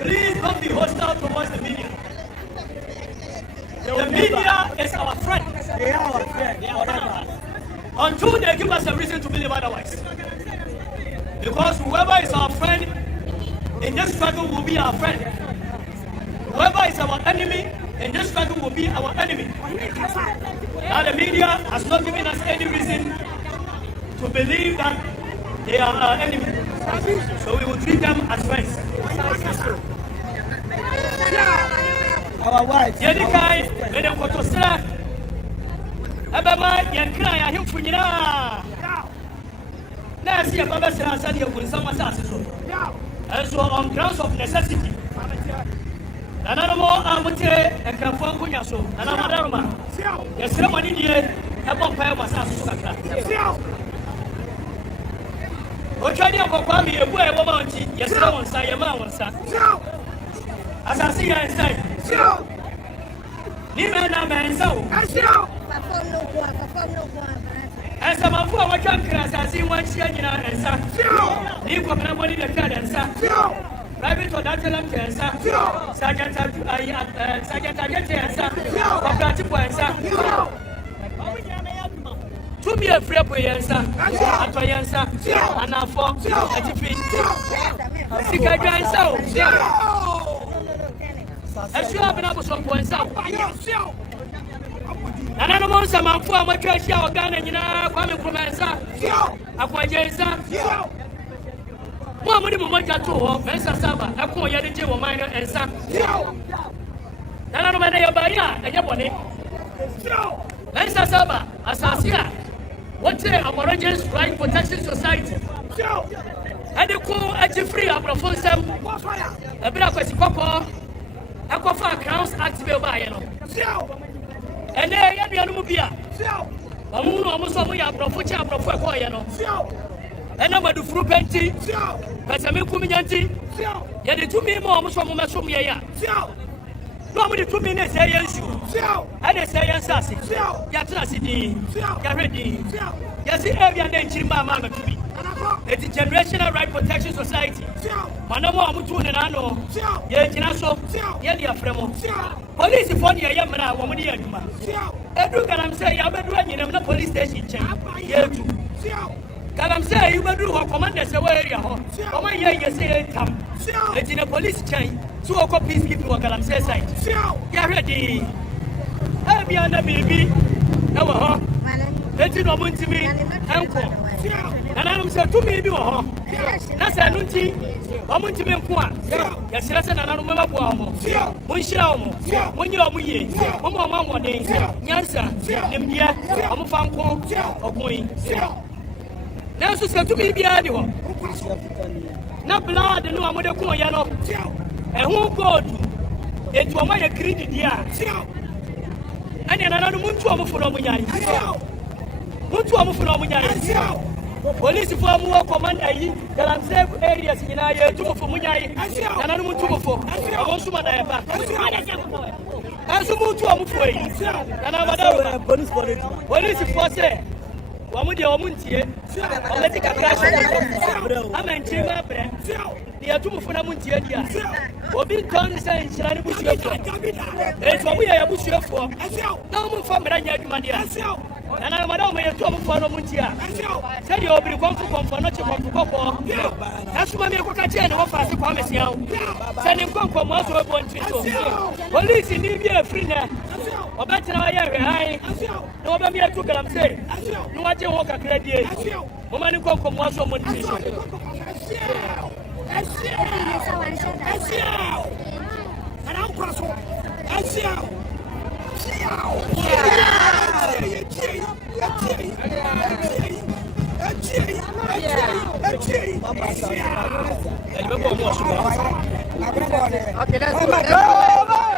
Please don't be hostile towards the media. The media is our friend. They are our friend. They are our friend. Until they give us a reason to believe otherwise. Because whoever is our friend in this struggle will be our friend. Whoever is our enemy in this struggle will be our enemy. Now the media has not given us any reason to believe that they are our enemy. So we will treat them as friends. Our wives. Yedikai, when go to Sra, Ababa, Yankaya, him for you. Now see a Baba Sra, you will some assassin. And so on grounds of necessity. Another more Amute and Kafunya so, another man. Yes, somebody here, a vampire was assassin. What try to Kwami, a boy, a woman, yes, I won't say a man, sir. As I see her inside. Nimena menso. As a man for what young class, I see one share in our answer. Leave what nobody the card answer. Private or that answer. Sergeant answer. Operative answer. To be a free boy answer. Answer. And now for a defeat. Secret answer. As you have been able to point out, and I don't want some of my treasure or gun and you know, coming from Ansah. One would have wanted to walk, Mesa Saba, a poor Yadity or minor and son. And I don't know your barrier and your body. Mesa Saba, Asasia, what say our Origins Right Protection Society? And the cool edge free of Professor, a bit of a couple. Aquafa Crowns active by and there you are no beer. Almost some way, Profucha, Profuano. And nobody through Penty, Pesame Kumianti, yet the 2 minutes almost from Masumia. Nobody 2 minutes, I issue. And I say, Assassin, Yatracity, Yaredi, Yasi Avian and Mama to be. It's a generational right protection society. Manamo Afutuo and Ano, Yajinaso, Yadia Fremo. Police for the Yamana, Wamania. Every can I'm saying, I'm doing in a police station. Here too. Can I'm saying, you will do what commanders away. Oh, my year, you say, come. It's in a police chain. 2 o'clock peacekeeping work, I'm saying. You're ready. I'll be on the baby. No, let you know, Muntibi, Uncle. And I'm saying to me, that's a Nunti, Omuntibi, yes, that's another Mama. When she when you are with Mama, Nkansah, India, I'm a fan call or going. Now, so to me, be annual. Not blood, and no one would have gone yellow. And who go to it to my greedy dear. And another Muntuam for Omuyan. Muntuam for Omuyan. Police for more command, that I'm safe areas in our year, 2 for Munay, and I'm 2 for. I want to my as a Muntuam for and I'm a police for say. Wamudia Omuntie, Ometica Crash, Amanchima Bre, the Atumufuna Muntia, Obi Constant Shanabushia, it's what we are Bushia for. No more from Rania, and I'm Madame for Muntia. Tell you, be one for not to Kwaku. That's why we're Okatakyie Afrifa to promise you. Send him come from us to a point. Police in Libya free now. Or better, I am no one here to come say. No one can walk a credit. Woman who come from us to Monty. And I'm cross. Okay, let's go.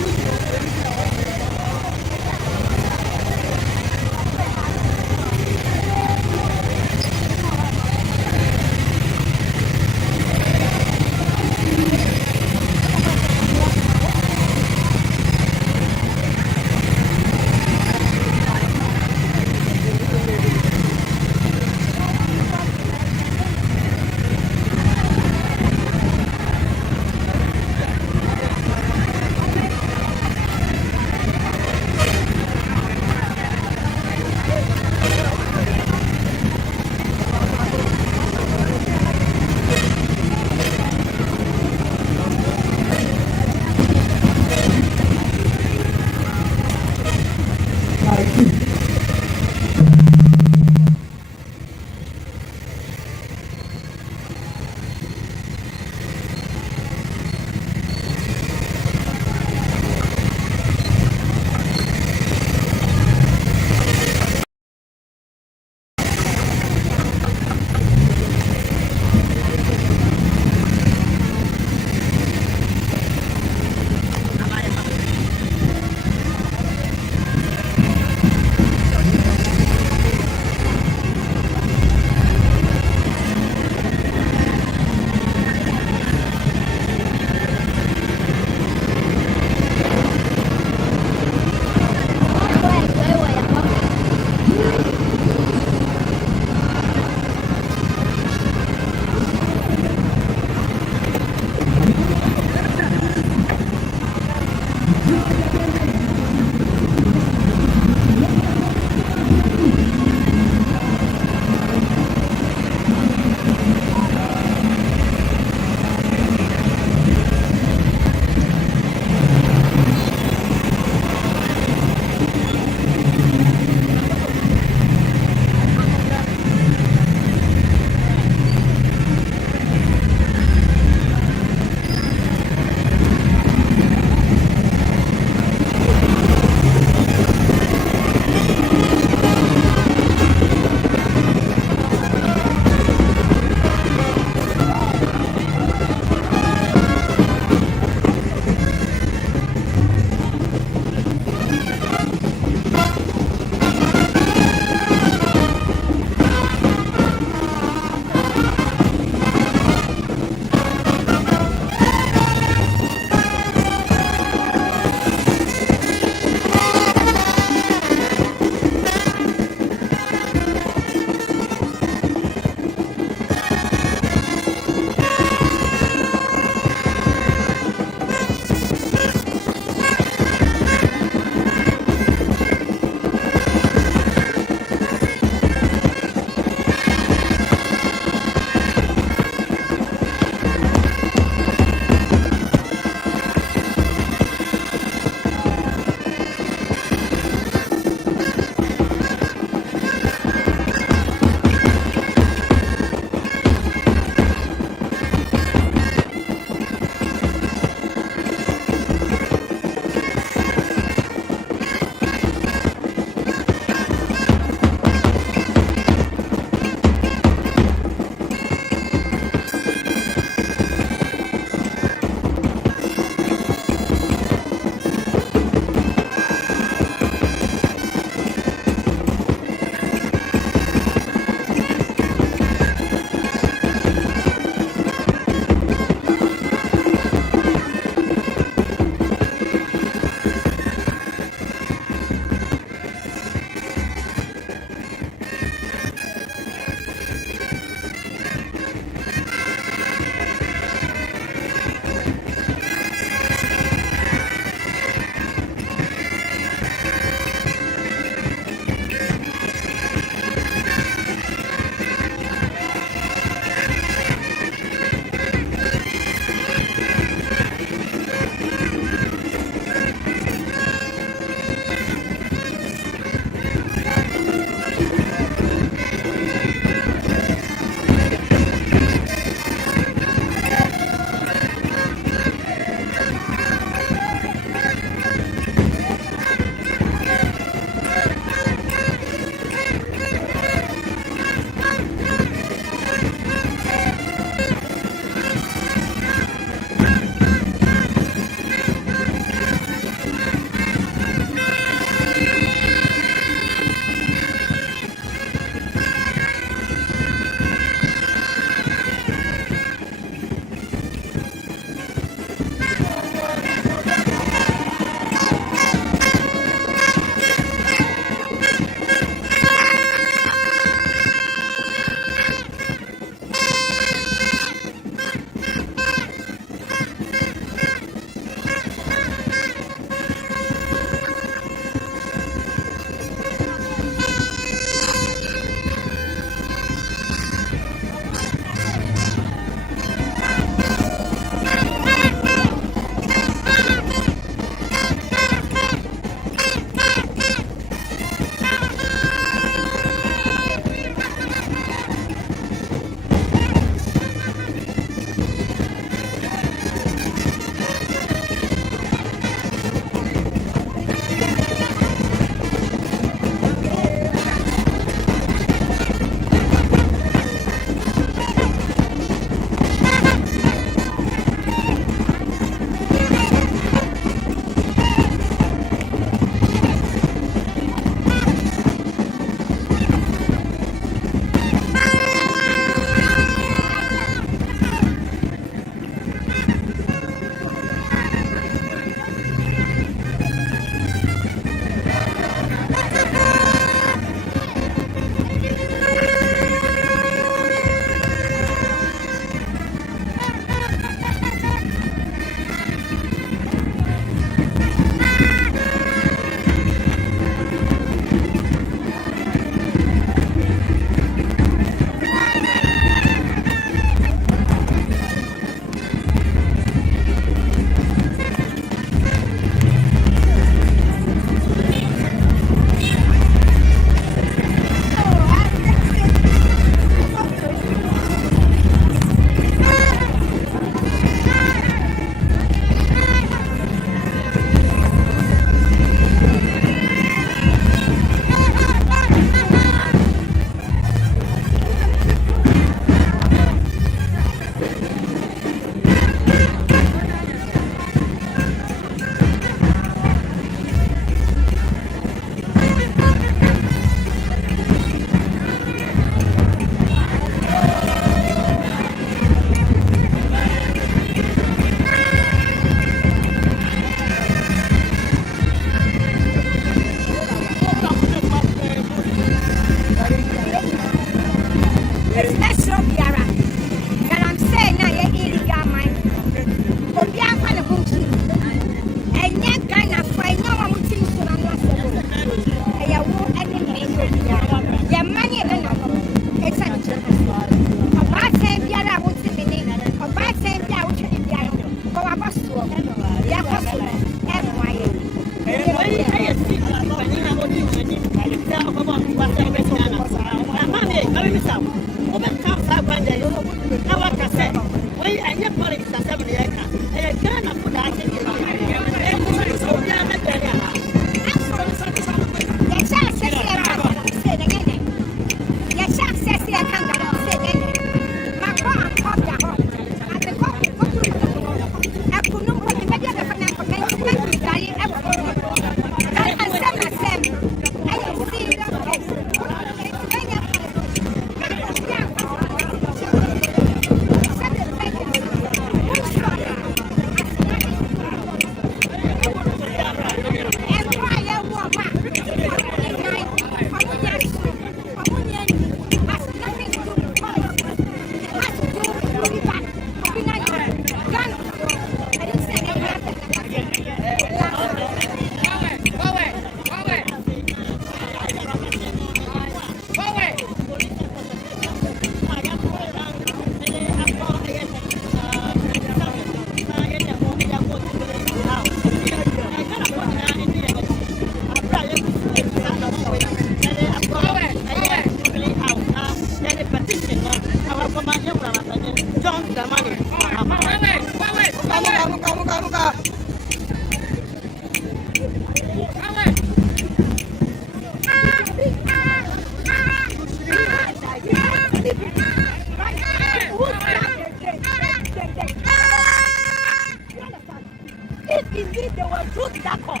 If indeed they were true to that cause,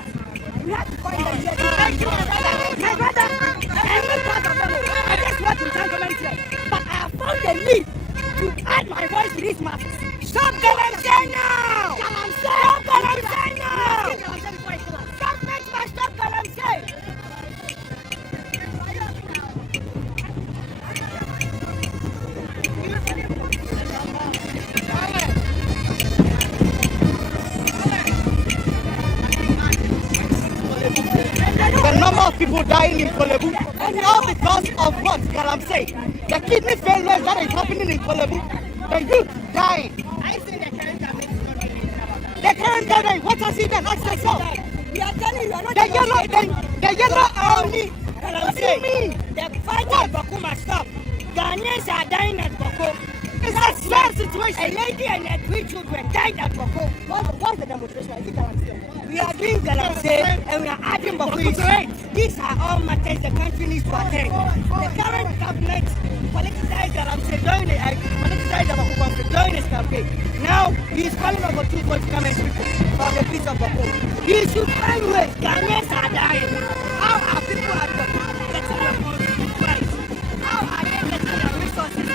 we have to find them here. My brother, every part of them, I just want to thank them here. But I have found the need to add my voice to these matters. Stop Galamsey now! Stop Galamsey now! Stop Galamsey! Stop Galamsey! The number of people dying in Kolebu, and all because of what Galamsey. The kidney failure that is happening in Kolebu. The youth dying. I say the current government is not doing anything about it. The current government, what has he done? Ask yourself. We are telling you, are not The yellow army. What do you mean? The fight at Kwaku must stop. Ghanaians are dying at Kwaku. It's a sad situation. A lady and her 3 children died at Kwaku. What's the demonstration? Is it Galamsey? We are doing Galamsey and we are adding Kwaku. These are all matters the country needs to attend. The current government politicized Galamsey during the Kwaku conflict during his campaign. Now he is calling on Afutuo to come and speak for the peace of Kwaku. He should find ways. Ghanaians are dying. How are people at Kwaku getting their food right? How are they getting their resources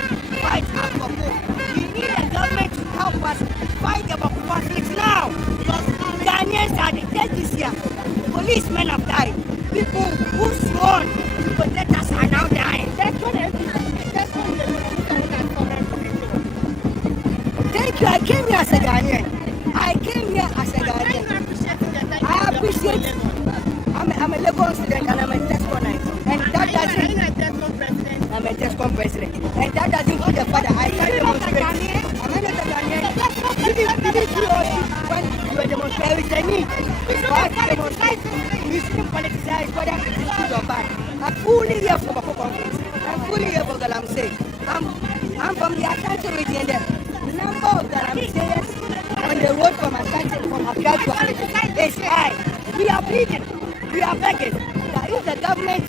right at Kwaku? We need the government to help us fight the Kwaku conflict now. Ghanaians are dead this year. Policemen have died. People who sworn to protect us are now dying. Thank you. I came here as a Ghanaian. I appreciate it. I'm a Lagos student and I'm a Tesco night. And that doesn't... I'm a Tesco president. And that doesn't put the father. I can't demonstrate. I'm not a Ghanaian. Did you when you were demonstrating the need for us to demonstrate? We shouldn't politicize whether it's good or bad. I'm fully here for Kwaku conflict. I'm fully here for Galamsey. I'm from the Accra region there. The number of Galamseyers on the road from Accra to Afutuo is high. We are pleading, we are begging that if the government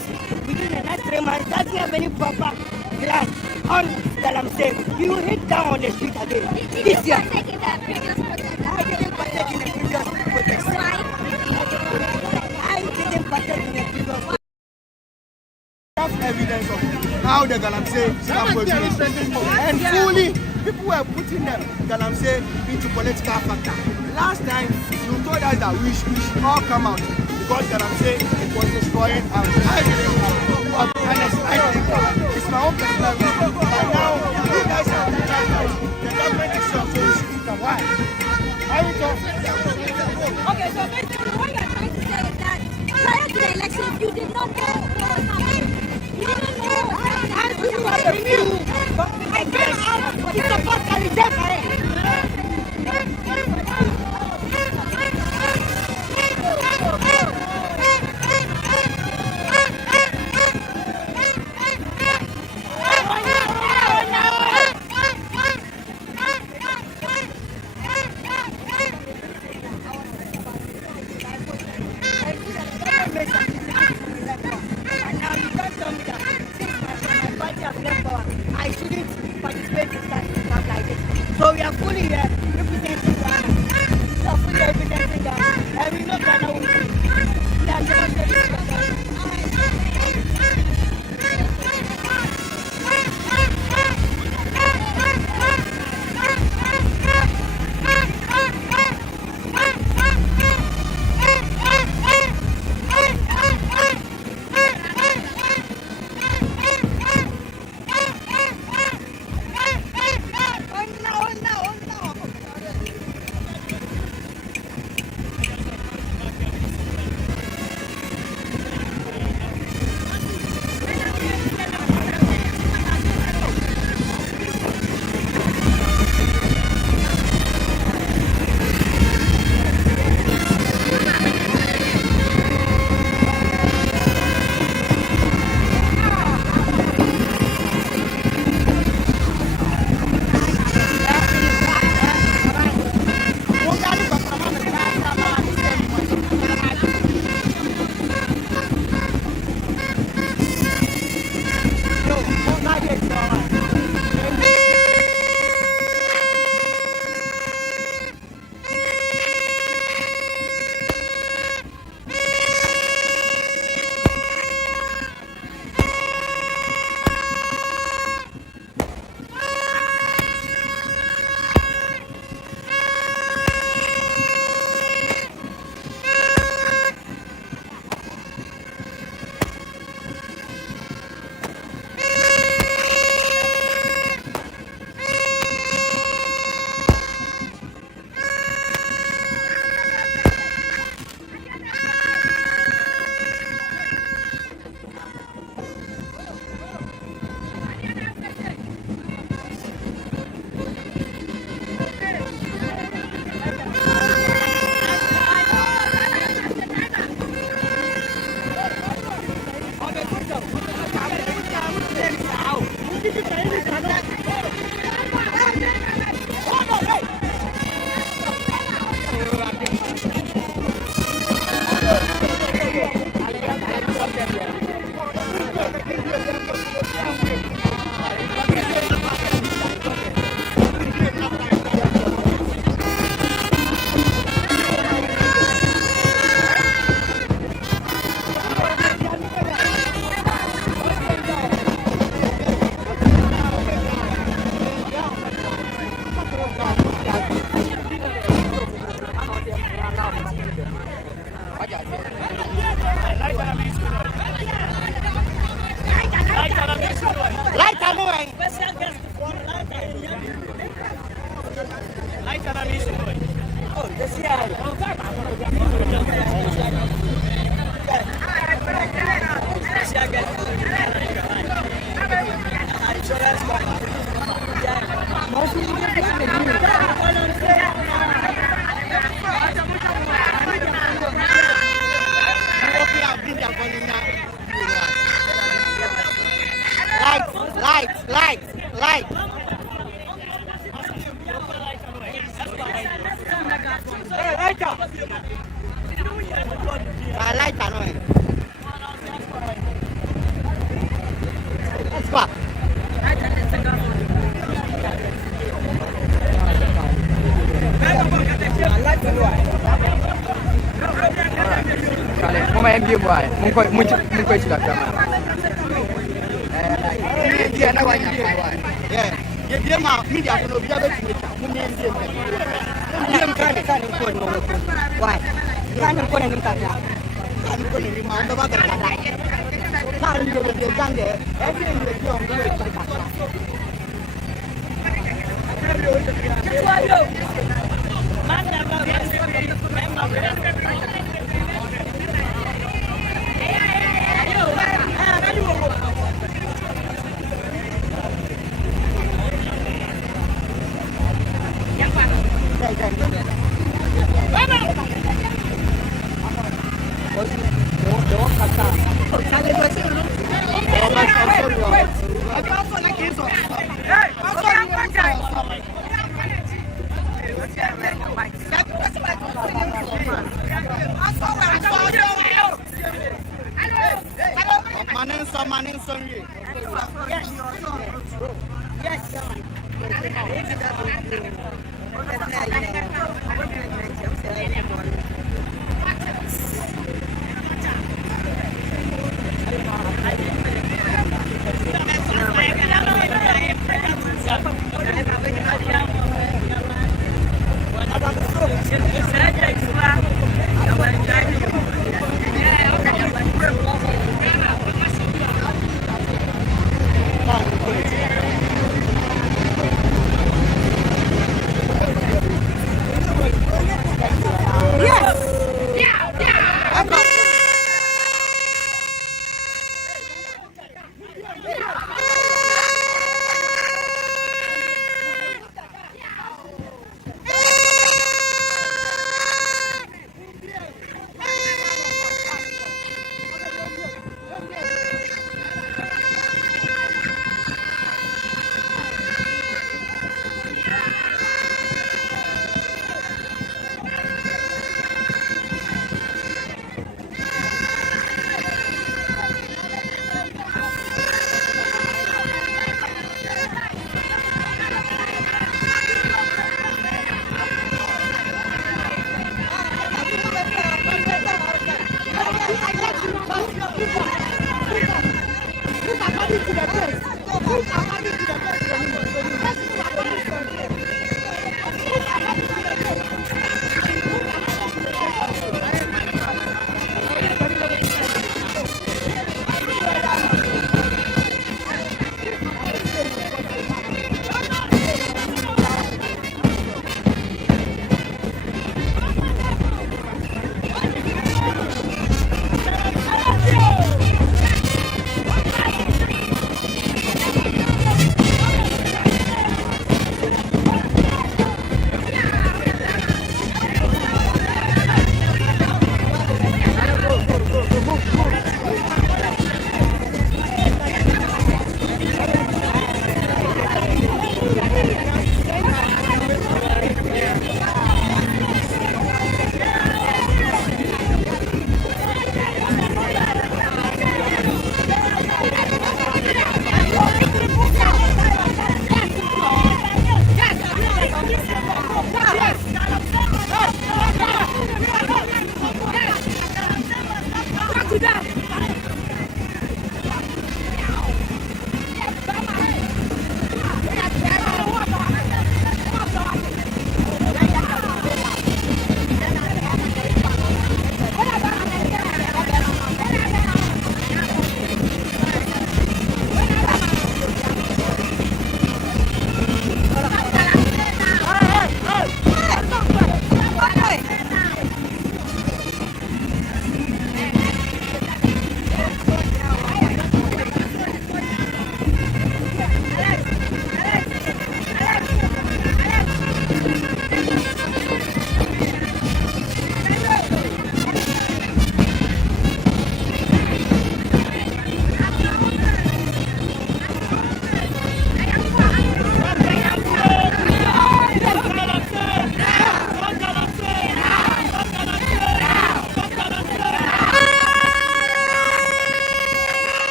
within the next 3 months doesn't have any proper grant on Galamsey, we will hit down on the street again. This year. I didn't partake in the previous protest. I didn't partake in the previous protest. Evidence of how the Galamsey are produced. And fully, people were putting the Galamsey into political factor. Last time, you told us that we should all come out because Galamsey was destroying our it's my own personal reason. But now, you guys are the government is so we should eat them. Why? Okay, so basically what you're trying to say is that prior to the election, you did not know what was happening. You didn't know. And you were the few. I came out to support Galamsey. I shouldn't participate in stuff like this. So we have Light. Let's go. Mama MB boy, muito coisa da cama. Yeah, na wanya. Yeah. Dia ma media ko no bia be tumi. Mu ni ndie. Ndie kan ko no. Why? Kan ko ni kan ya. Kan ko ni ma ndo ba ka da. Kan ni be de kan de. E bi ni de on ko ka ka. Manda ba.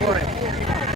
Corre.